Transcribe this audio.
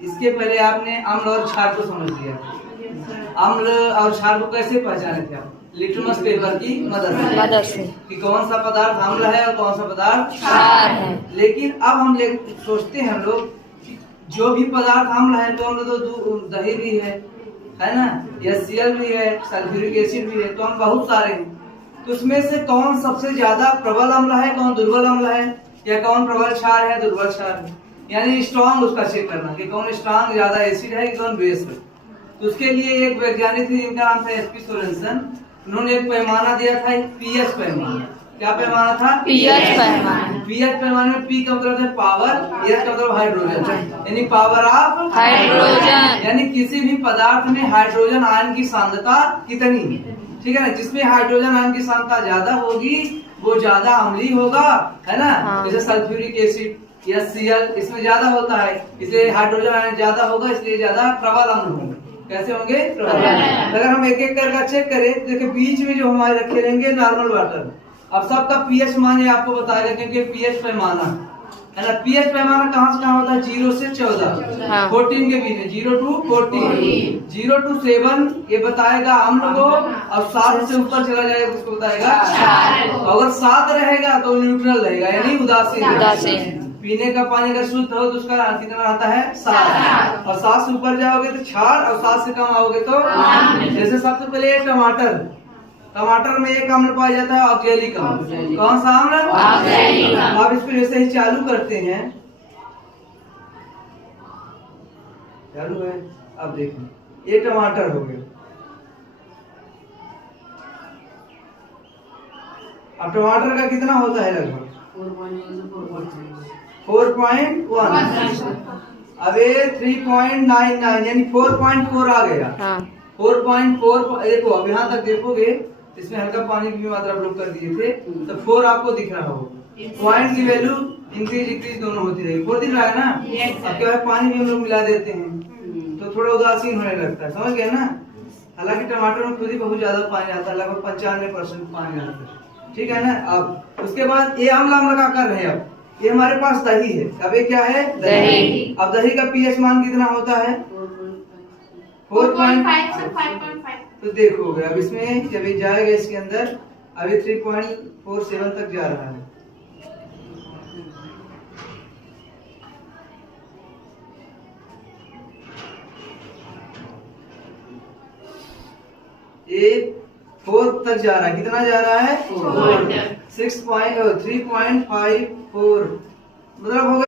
इसके पहले आपने अम्ल और क्षार को समझ लिया। अम्ल और क्षार को कैसे पहचाने थे आप? लिटमस पेपर की मदद से कि कौन सा पदार्थ अम्ल है और कौन सा पदार्थ क्षार है। लेकिन अब हम सोचते हैं हम लोग जो भी पदार्थ अम्ल है तो हम लोग तो दही भी है ना, HCl भी है, सल्फ्यूरिक एसिड भी है, तो हम बहुत सारे हैं। तो उसमें से कौन सबसे ज्यादा प्रबल अम्ल है, कौन दुर्बल अम्ल है, या कौन प्रबल क्षार है, दुर्बल क्षार है, यानी स्ट्रॉन्ग उसका चेक करना कि कौन स्ट्रॉन्ग ज्यादा एसिड है कि कौन बेस है। तो उसके लिए एक वैज्ञानिक थे जिनका नाम था SP सोरेनसन। उन्होंने एक पैमाना दिया था, pH पैमाना। क्या पैमाना था? pH पैमाना। pH पैमाने में P का मतलब है पावर, H का मतलब हाइड्रोजन, यानी पावर ऑफ हाइड्रोजन, यानी किसी भी पदार्थ में हाइड्रोजन आयन की सांद्रता कितनी है, ठीक है ना। जिसमें हाइड्रोजन आयन की सांद्रता ज्यादा होगी वो ज्यादा अम्लीय होगा, है ना। जैसे सल्फ्यूरिक एसिड, HCl इसमें ज्यादा होता है, इसलिए हाइड्रोजन आयन ज्यादा होगा, इसलिए ज्यादा प्रबल अम्ल होंगे। कैसे होंगे? अगर हम एक एक करके चेक करें, देखिए बीच में जो हमारे रखे रहेंगे नॉर्मल वाटर। अब सबका pH मान आपको बताएगा क्योंकि pH पैमाना है ना। pH पैमाना कहाँ से कहाँ होता है? 0 से 14, 14 के बीच में, 0 to 14, 0 to 7 ये बताएगा अम्ल को, और 7 से ऊपर चला जाएगा उसको बताएगा क्षार। अगर 7 रहेगा तो न्यूट्रल रहेगा, यानी उदासीन। पीने का पानी अगर शुद्ध हो तो उसका कितना आता है? 7, और 7 से ऊपर जाओगे तो क्षार, और 7 से कम आओगे तो जैसे सबसे पहले टमाटर में एक अम्ल पाया जाता है ऑक्जेलिक अम्ल। कौन सा अम्ल? ऑक्जेलिक। आप इसको जैसे ही चालू करते हैं, चालू है, अब देखिए ये टमाटर हो गया। अब टमाटर का कितना होता है? लगभग 4.1। अब ये 3.99 यानी 4.4 आ गया। 4.4 देखो, अब यहाँ तक देखोगे इसमें हल्का पानी की मात्रा आप लोग कर दिए थे, तो 4 आपको दिख रहा होगा। पॉइंट की वैल्यू इंक्रीज डिक्रीज दोनों होती रहेगी। 4 दिख रहा है ना। अब क्या है, पानी भी हम लोग मिला देते हैं तो थोड़ा उदासीन होने लगता है, समझ गए ना। हालांकि टमाटर में खुद ही बहुत ज्यादा पानी आता है, लगभग 95% पानी आता है, ठीक है ना। अब उसके बाद ये अम्ल का कर रहे हैं। अब ये हमारे पास दही है। अब ये क्या है? दही। अब दही का pH मान कितना होता है? 4.5 से 5.5। तो देखोगे अब इसमें जब ये जाएगा इसके अंदर, अभी 3.47 तक जा रहा है। ये 4 तक जा रहा है। कितना जा रहा है? 3.54 मतलब हो गया